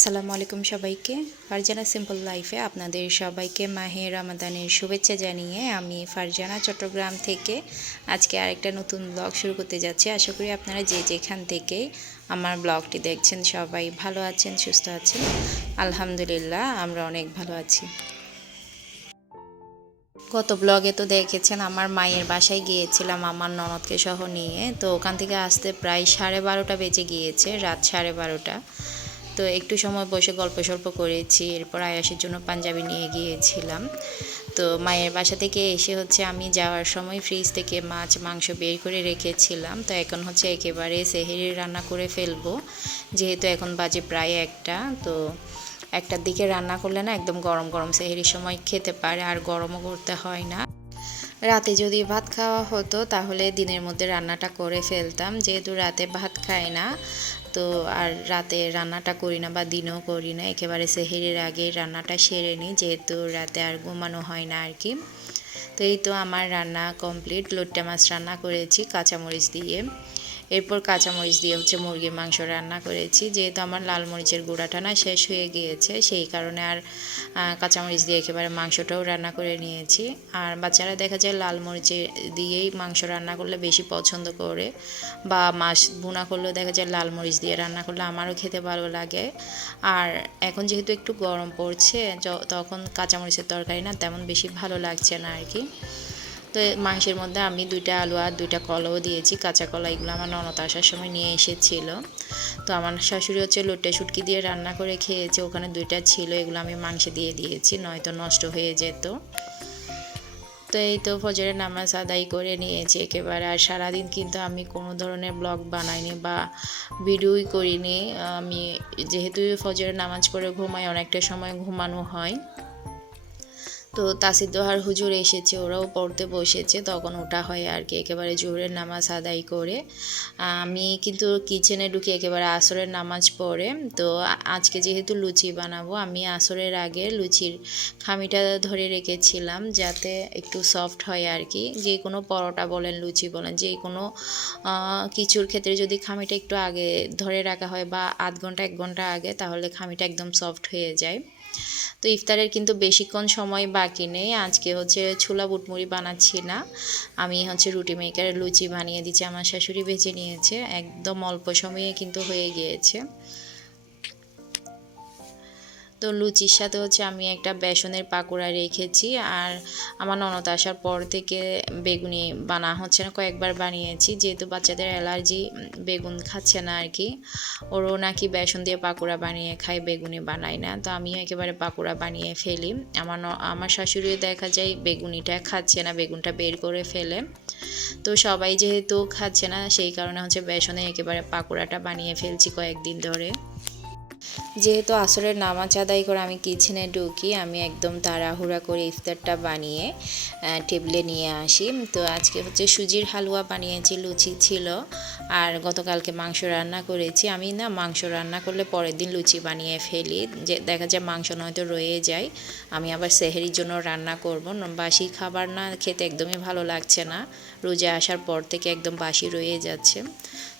আসসালামু আলাইকুম সবাইকে। ফারজানা সিম্পল লাইফে আপনাদের সবাইকে মাহে রমাদানের শুভেচ্ছা জানিয়ে আমি ফারজানা চট্টগ্রাম থেকে আজকে আরেকটা নতুন ব্লগ শুরু করতে যাচ্ছি। আশা করি আপনারা যে যেখান থেকে আমার ব্লগটি দেখছেন সবাই ভালো আছেন, সুস্থ আছেন। আলহামদুলিল্লাহ, আমরা অনেক ভালো আছি। গত ব্লগে তো দেখেছেন আমার মায়ের বাসায় গিয়েছিলাম আমার ননদকে সহ নিয়ে। তো ওখান থেকে আসতে প্রায় সাড়ে বারোটা বেজে গিয়েছে, রাত সাড়ে বারোটা। তো একটু সময় বসে গল্প সল্প করেছি, এরপর আয়াসের জন্য পাঞ্জাবি নিয়ে গিয়েছিলাম। তো মায়ের বাসা থেকে এসে হচ্ছে আমি যাওয়ার সময় ফ্রিজ থেকে মাছ, মাংস বের করে রেখেছিলাম। তো এখন হচ্ছে একেবারে সেহেরি রান্না করে ফেলব, যেহেতু এখন বাজে প্রায় একটা। তো একটার দিকে রান্না করলে না একদম গরম গরম সেহেরির সময় খেতে পারে, আর গরমও করতে হয় না। রাতে যদি ভাত খাওয়া হতো তাহলে দিনের মধ্যে রান্নাটা করে ফেলতাম, যেহেতু রাতে ভাত খাই না। তো আর রাতে রান্নাটা করি না বা দিনও করি না, একেবারে সেহেরের আগে রান্নাটা সেরে নিই যেহেতু রাতে আর ঘুমানো হয় না আর কি। তো এই তো আমার রান্না কমপ্লিট লোট্টা মাছ রান্না করেছি কাঁচামরিচ দিয়ে। এরপর কাঁচামরিচ দিয়ে হচ্ছে মুরগির মাংস রান্না করেছি। যেহেতু আমার লাল মরিচের গুঁড়াটা না শেষ হয়ে গিয়েছে, সেই কারণে আর কাঁচামরিচ দিয়ে একেবারে মাংসটাও রান্না করে নিয়েছি। আর বাচ্চারা দেখা যায় লাল মরিচে দিয়েই মাংস রান্না করলে বেশি পছন্দ করে বা মাছ ভুনা করলেও দেখা যায় লাল মরিচ দিয়ে রান্না করলে আমারও খেতে ভালো লাগে। আর এখন যেহেতু একটু গরম পড়ছে তখন কাঁচামরিচের তরকারি না তেমন বেশি ভালো লাগছে না আর কি। তো মাংসের মধ্যে আমি দুইটা আলু আর দুইটা কলাও দিয়েছি, কাঁচা কলা এগুলো আমার ননদ আসার সময় নিয়ে এসেছিল। তো আমার শাশুড়ি হচ্ছে লোটে শুটকি দিয়ে রান্না করে খেয়েছে, ওখানে দুইটা ছিল, এগুলো আমি মাংসে দিয়ে দিয়েছি, নয়তো নষ্ট হয়ে যেত। তো এই তো ফজরের নামাজ আদায় করে নিয়েছি একেবারে, আর সারাদিন কিন্তু আমি কোনো ধরনের ব্লগ বানাইনি বা ভিডিওই করিনি। আমি যেহেতু ফজরের নামাজ পড়ে ঘুমাই, অনেকটা সময় ঘুমানো হয়। তো তাসির দোহার হুজুর এসেছে, ওরাও পড়তে বসেছে। তখন ওটা হয় আর কি, একেবারে জোহরের নামাজ আদায় করে। আমি কিন্তু কিচেনে ঢুকে একেবারে আসরের নামাজ পড়ে। তো আজকে যেহেতু লুচি বানাবো, আমি আসরের আগে লুচির খামিটা ধরে রেখেছিলাম, যাতে একটু সফট হয় আর কি। যে কোনো পরোটা বলেন, লুচি বলেন, যে কোনো কিছুর ক্ষেত্রে যদি খামিটা একটু আগে ধরে রাখা হয় বা আধ ঘণ্টা, এক ঘণ্টা আগে, তাহলে খামিটা একদম সফট হয়ে যায়। তো ইফতারের কিন্তু বেশিক্ষণ সময় বাকি নেই। আজকে হচ্ছে ছোলা বুটমুড়ি বানাচ্ছি না। আমি হচ্ছে রুটি মেকারের লুচি বানিয়ে দিচ্ছি। আমার শাশুড়ি বেছে নিয়েছে। একদম অল্প সময়ে কিন্তু হয়ে গিয়েছে। তো লুচির সাথে হচ্ছে আমি একটা বেসনের পাকোড়া রেখেছি আর আমার ননদ আসার পর থেকে বেগুনি বানা হচ্ছে না, কয়েকবার বানিয়েছি। যেহেতু বাচ্চাদের অ্যালার্জি বেগুন খাচ্ছে না আর কি, ওরও নাকি বেসন দিয়ে পাকোড়া বানিয়ে খায় বেগুনি বানাই না। তো আমিও একেবারে পাকোড়া বানিয়ে ফেলি। আমার আমার শাশুড়িও দেখা যায় বেগুনিটা খাচ্ছে না, বেগুনটা বের করে ফেলে। তো সবাই যেহেতু খাচ্ছে না, সেই কারণে হচ্ছে বেসনে একেবারে পাকোড়াটা বানিয়ে ফেলছি কয়েকদিন ধরে। যেহেতু আসরের নামাজ আদায় করে আমি কিচেনে ঢুকি, আমি একদম তাড়াহুড়া করে ইফতারটা বানিয়ে টেবিলে নিয়ে আসি। তো আজকে হচ্ছে সুজির হালুয়া বানিয়েছি, লুচি ছিল। আর গতকালকে মাংস রান্না করেছি। আমি না মাংস রান্না করলে পরের দিন লুচি বানিয়ে ফেলি। যে দেখা যায় মাংস নয়তো রয়ে যায়। আমি আবার সেহেরির জন্য রান্না করব। বাসি খাবার না খেতে একদমই ভালো লাগছে না। রোজে আসার পর থেকে একদম বাসি রয়ে যাচ্ছে।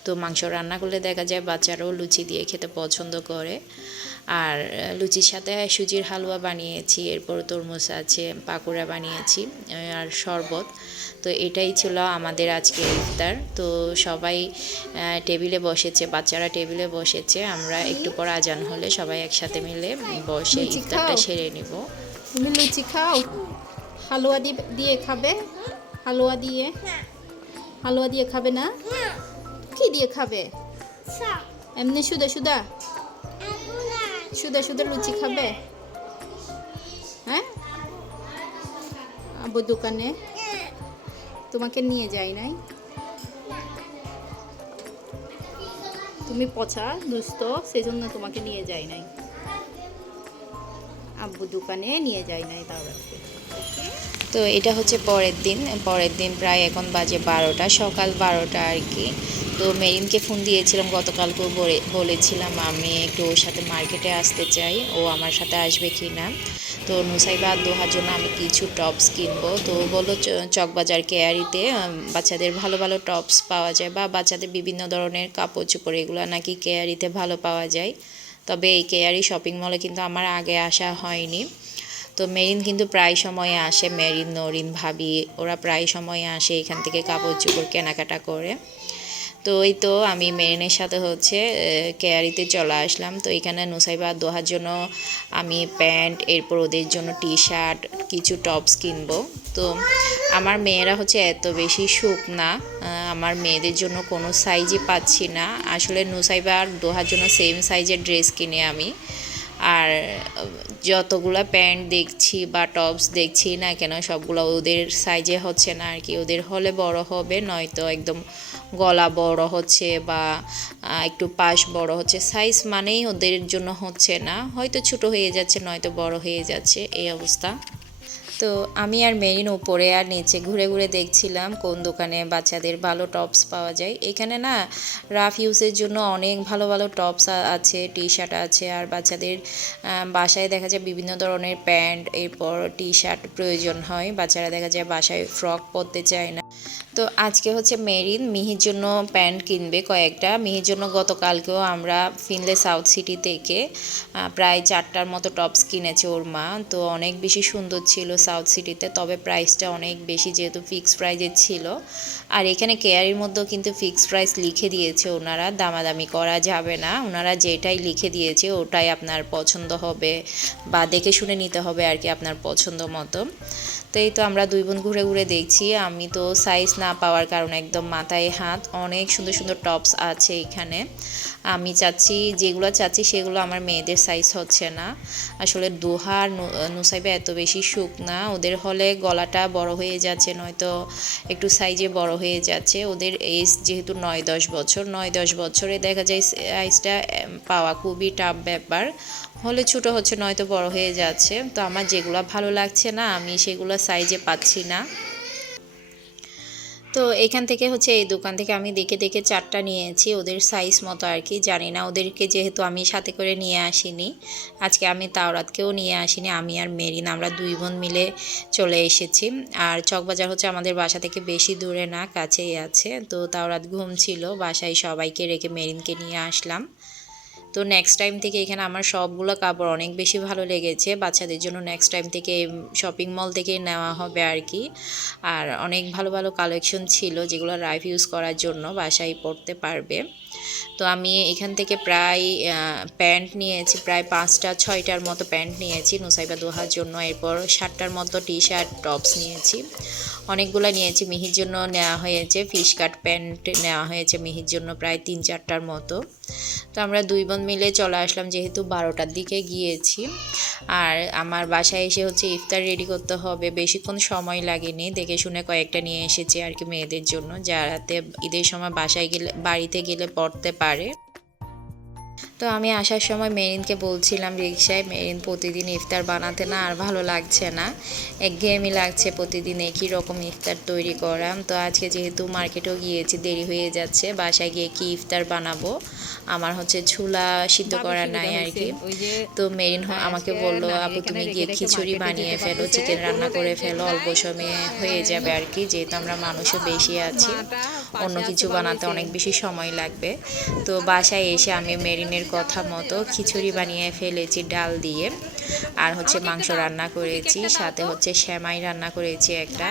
তো মাংস রান্না করলে দেখা যায় বাচ্চারাও লুচি দিয়ে খেতে পছন্দ করে। আর লুচির সাথে সুজির হালুয়া বানিয়েছি এরপর তরমুজ আছে পাকোড়া বানিয়েছি আর শরবত। তো এটাই ছিল আমাদের আজকে ইফতার। তো সবাই টেবিলে বসেছে বাচ্চারা টেবিলে বসেছে। আমরা একটু পর আজান হলে সবাই একসাথে মিলে বসে ইফতারটা সেরে নিব। তুমি লুচি খাও? হালুয়া দিয়ে দিয়ে খাবে? হালুয়া দিয়ে? হালুয়া দিয়ে খাবে না? কি দিয়ে খাবে? এমনি সুদা সুদা? সুদা সুদা লুচি খাবে? হ্যাঁ? আবু দোকানে? তোমাকে নিয়ে যাই নাই? তুমি পচা দুস্থ সেজন্য তোমাকে নিয়ে যাই নাই। আব্বু দোকানে নিয়ে যাই নাই তাও রাখবে তো এটা হচ্ছে পরের দিন পরের দিন প্রায় এখন বাজে বারোটা, সকাল বারোটা আর কি। তো মেরিনকে ফোন দিয়েছিলাম, গতকালকেও বলেছিলাম আমি একটু ওর সাথে মার্কেটে আসতে চাই, ও আমার সাথে আসবে কি না তো নুসাইবা দোহার জন্য আমি কিছু টপস কিনবো। তো বলল চকবাজার কেয়ারিতে বাচ্চাদের ভালো ভালো টপস পাওয়া যায় বা বাচ্চাদের বিভিন্ন ধরনের কাপড় চোপড়, এগুলো নাকি কেয়ারিতে ভালো পাওয়া যায়। তবে এই কেয়ারি শপিং মলে কিন্তু আমার আগে আসা হয়নি। তো মেরিন কিন্তু প্রায় সময়ে আসে, মেরিন, নরিন, ভাবি, ওরা প্রায় সময়ে আসে এখান থেকে কাপড় চোপড় কেনাকাটা করে। তো ওই তো আমি মেরিনের সাথে হচ্ছে কেয়ারিতে চলে আসলাম। তো এখানে নুসাইবা দোহার জন্য আমি প্যান্ট, এরপর ওদের জন্য টি শার্ট কিছু টপস কিনবো। তো আমার মেয়েরা হচ্ছে এত বেশি সুখ না আমার মেয়েদের জন্য কোনো সাইজই পাচ্ছি না। আসলে নুসাইবা আর দোহার জন্য সেম সাইজের ড্রেস কিনে আমি। আর, যতগুলো প্যান্ট দেখছি বা টপস দেখছি না কেন, সবগুলো ওদের সাইজে হচ্ছে না আর কি ওদের হলে বড় হবে, নয়তো একদম গলা বড় হচ্ছে বা একটু পাশ বড় হচ্ছে। সাইজ মানেই ওদের জন্য হচ্ছে না। হয়তো ছোট হয়ে যাচ্ছে, নয়তো বড় হয়ে যাচ্ছে, এই অবস্থা। তো আমি আর মেরিন উপরে আর নিচে ঘুরে ঘুরে দেখছিলাম কোন দোকানে বাচ্চাদের ভালো টপস পাওয়া যায়। এখানে না রাফ ইউজের জন্য অনেক ভালো ভালো টপস আছে টি শার্ট আছে আর বাচ্চাদের বাসায় দেখা যায় বিভিন্ন ধরনের প্যান্ট, এরপর টি শার্ট প্রয়োজন হয়। বাচ্চারা দেখা যায় বাসায় ফ্রক পরতে চায় না। তো আজকে হচ্ছে মেরিন, মিহির জন্য প্যান্ট কিনবে কয়েকটা। মিহির জন্য গতকালকেও আমরা ফিনলে সাউথ সিটি থেকে প্রায় চারটার মতো টপস কিনেছে ওর মা। তো অনেক বেশি সুন্দর ছিল সাউথ সিটিতে, তবে প্রাইসটা অনেক বেশি যেহেতু ফিক্সড প্রাইজের ছিল। আর এখানে কেয়ারির মধ্যেও কিন্তু ফিক্সড প্রাইস লিখে দিয়েছে ওনারা, দামাদামি করা যাবে না। ওনারা যেটাই লিখে দিয়েছে ওটাই আপনার পছন্দ হবে বা দেখে শুনে নিতে হবে আর কি আপনার পছন্দ মতো। তো এই তো আমরা দুই বোন ঘুরে ঘুরে দেখছি, আমি তো সাইজ না পাওয়ার কারণে একদম মাথায় হাত, অনেক সুন্দর সুন্দর টপস আছে এখানে। আমি চাচ্ছি, যেগুলো চাচ্ছি সেগুলো আমার মেয়েদের সাইজ হচ্ছে না। আসলে দোহার নুসাইবে এত বেশি সুখ না। ওদের হলে গলাটা বড় হয়ে যাচ্ছে, নয়তো একটু সাইজে বড় হয়ে যাচ্ছে। ওদের এজ যেহেতু নয় দশ বছর, নয় দশ বছরে দেখা যায় সাইজটা পাওয়া খুবই টাফ ব্যাপার। হলে ছোট হচ্ছে, নয়তো বড় হয়ে যাচ্ছে। তো আমার যেগুলো ভালো লাগছে না, আমি সেগুলো সাইজে পাচ্ছি না। তো এখান থেকে হচ্ছে এই দোকান থেকে আমি দেখে দেখে চারটা নিয়েছি, ওদের সাইজ মতো আর কি। জানি না, ওদেরকে যেহেতু আমি সাথে করে নিয়ে আসিনি, আজকে আমি তাওরাতকেও নিয়ে আসিনি, আমি আর মেরিন, আমরা দুই বোন মিলে চলে এসেছি। আর চকবাজার হচ্ছে আমাদের বাসা থেকে বেশি দূরে না, কাছেই আছে। তো তাওরাত ঘুম ছিল, বাসায় সবাইকে রেখে মেরিনকে নিয়ে আসলাম। তো নেক্সট টাইম থেকে এখানে আমার সবগুলো কাপড় অনেক বেশি ভালো লেগেছে। বাচ্চাদের জন্য নেক্সট টাইম থেকে শপিং মল থেকে নেওয়া হবে আর কি। আর অনেক ভালো ভালো কালেকশন ছিল যেগুলো রাইফ ইউজ করার জন্য বাসায় পরতে পারবে। তো আমি এখান থেকে প্রায় প্যান্ট নিয়েছি, প্রায় পাঁচটা, ছয়টার মতো প্যান্ট নিয়েছি নুসাইবা দোহার জন্য। এরপর সাতটার মতো টি শার্ট টপস নিয়েছি। অনেকগুলো নিয়েছি, মিহির জন্য নেওয়া হয়েছে। ফিশ কাট প্যান্ট নেওয়া হয়েছে মিহির জন্য প্রায় তিন চারটার মতো। তো আমরা দুই বোন মিলে চলে আসলাম যেহেতু বারোটার দিকে গিয়েছি। আর আমার বাসায় এসে হচ্ছে ইফতার রেডি করতে হবে। বেশিক্ষণ সময় লাগেনি। দেখে শুনে কয়েকটা নিয়ে এসেছি আর কি মেয়েদের জন্য, যারাতে ঈদের সময় বাসায় গেলে, বাড়িতে গেলে পড়তে পারে। তো আমি আসার সময় মেরিনকে বলছিলাম রিক্সায়, মেরিন প্রতিদিন ইফতার বানাতে না, আর ভালো লাগছে না। একঘেয়েমি লাগছে প্রতিদিন একই রকম ইফতার তৈরি করা। তো আজকে যেহেতু মার্কেটেও গিয়েছি, দেরি হয়ে যাচ্ছে, বাসায় গিয়ে কি ইফতার বানাবো? আমার হচ্ছে ছুলা সিদ্ধ করা নাই আর কি। তো মেরিন আমাকে বলল আপু তুমি গিয়ে খিচুড়ি বানিয়ে ফেলো চিকেন রান্না করে ফেলো অল্প সময়ে হয়ে যাবে আর কি যেহেতু আমরা মানুষও বেশি আছি অন্য কিছু বানাতে অনেক বেশি সময় লাগবে। তো বাসায় এসে আমি মেরিনের কথা মতো খিচুড়ি বানিয়ে ফেলেছি ডাল দিয়ে। আর হচ্ছে মাংস রান্না করেছি, সাথে হচ্ছে শ্যামাই রান্না করেছি একটা।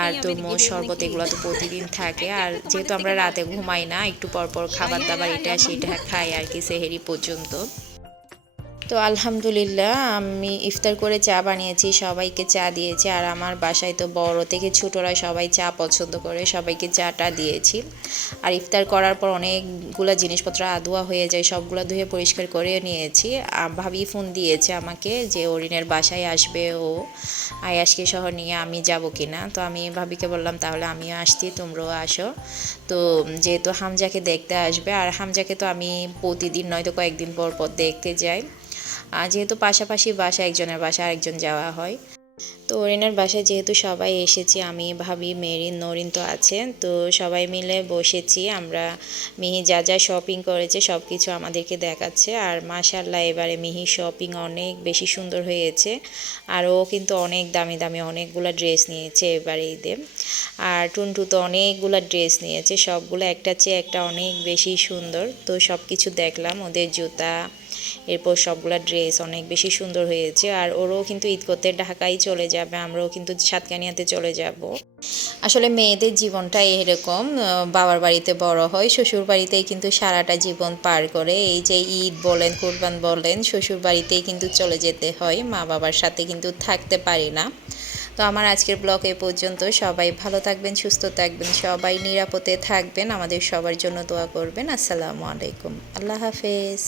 আর তো মোষ শরবত এগুলো তো প্রতিদিন থাকে, আর যেহেতু আমরা রাতে ঘুমাই না, একটু পর পর খাবার দাবার এটা সেটা খাই আর কি সেহেরি পর্যন্ত। তো আলহামদুলিল্লাহ, আমি ইফতার করে চা বানিয়েছি, সবাইকে চা দিয়েছি। আর আমার বাসায় তো বড় থেকে ছোটরা সবাই চা পছন্দ করে, সবাইকে চাটা দিয়েছি। আর ইফতার করার পর অনেকগুলো জিনিসপত্র আধোয়া হয়ে যায়, সবগুলো ধুয়ে পরিষ্কার করে নিয়েছি। ভাবি ফোন দিয়েছে আমাকে যে, অরিনের বাসায় আসবে ও আয়াসকে সহ নিয়ে আমি যাব কি না তো আমি ভাবিকে বললাম, তাহলে আমিও আসছি, তোমরাও আসো। তো যেহেতু হামজাকে দেখতে আসবে, আর হামজাকে তো আমি প্রতিদিন নয়তো কয়েকদিন পর পর দেখতে যাই। যেহেতু পাশাপাশি বাসা একজনের বাসা আরেকজন যাওয়া হয়। তো ওরিনের বাসায় যেহেতু সবাই এসেছি, আমি, ভাবি মেরিন নরিন তো আছে, তো সবাই মিলে বসেছি। আমরা মিহি যা যা শপিং করেছে সব কিছু আমাদেরকে দেখাচ্ছে। আর মাশাল্লাহ এবারে মিহি শপিং অনেক বেশি সুন্দর হয়েছে। আর ও কিন্তু অনেক দামি দামি, অনেকগুলো ড্রেস নিয়েছে এবারে ঈদে। আর টুনটু তো অনেকগুলো ড্রেস নিয়েছে, সবগুলো একটা চেয়ে একটা অনেক বেশি সুন্দর। তো সব কিছু দেখলাম, ওদের জুতা এরপর সবগুলা ড্রেস অনেক বেশি সুন্দর হয়েছে। আর ওরও কিন্তু ঈদ করতে ঢাকায় চলে যাবে, আমরাও কিন্তু সাতকানিয়াতে চলে যাব। আসলে মেয়েদের জীবনটা এরকম বাবার বাড়িতে বড় হয়, শ্বশুর বাড়িতেই কিন্তু সারাটা জীবন পার করে। এই যে ঈদ বলেন, কোরবান বলেন, শ্বশুর বাড়িতেই কিন্তু চলে যেতে হয়, মা বাবার সাথে কিন্তু থাকতে পারি না। তো আমার আজকের ব্লগ এ পর্যন্ত, সবাই ভালো থাকবেন, সুস্থ থাকবেন, সবাই নিরাপদে থাকবেন, আমাদের সবার জন্য দোয়া করবেন। আসসালামু আলাইকুম, আল্লাহ হাফেজ।